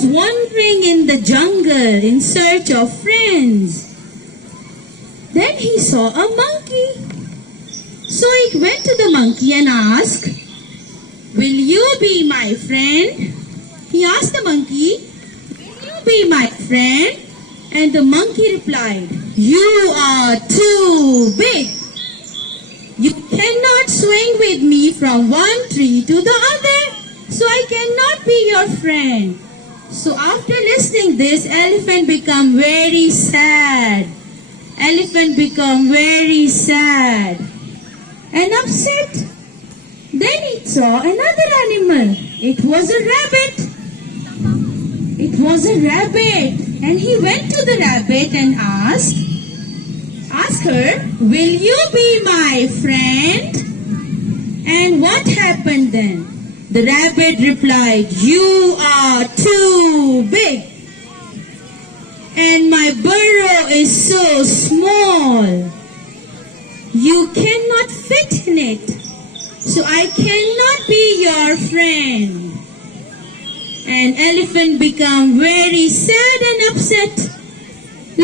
was wandering in the jungle in search of friends. Then he saw a monkey. So he went to the monkey and asked, "Will you be my friend?" He asked the monkey, "Will you be my friend?" And the monkey replied, "You are too big. You cannot swing with me from one tree to the other, so I cannot be your friend." So after listening this, elephant become very sad. Elephant become very sad and upset. Then he saw another animal. It was a rabbit. It was a rabbit. And he went to the rabbit and asked her, "Will you be my friend?" And what happened then? The rabbit replied, "You are too big. And my burrow is so small. You cannot fit in it. So I cannot be your friend." And elephant become very sad and upset.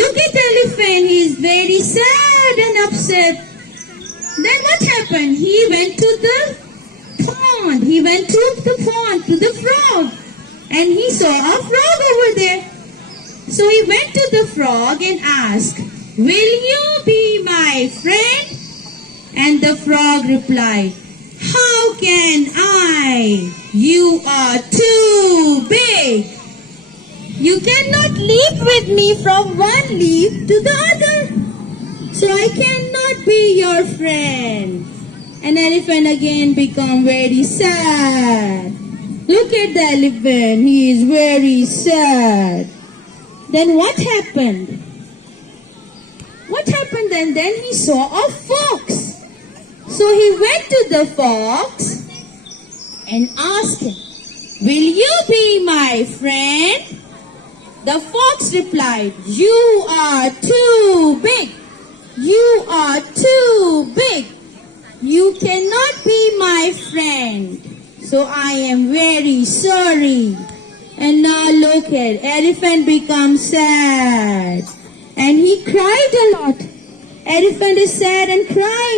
Look at elephant, he is very sad and upset. Then what happened? He went to the pond. He went to the pond, to the frog. And he saw a frog over there. So he went to the frog and asked, "Will you be my friend?" And the frog replied, "How can I? You are too big. You cannot leap with me from one leaf to the other. So I cannot be your friend." And elephant again become very sad. Look at the elephant. He is very sad. Then what happened? What happened then? Then he saw a fox. So he went to the fox and asked him, "Will you be my friend?" The fox replied, "You are too big. You are too big. You cannot be my friend. So I am very sorry." And now look at elephant becomes sad. And he cried a lot. Elephant is sad and crying.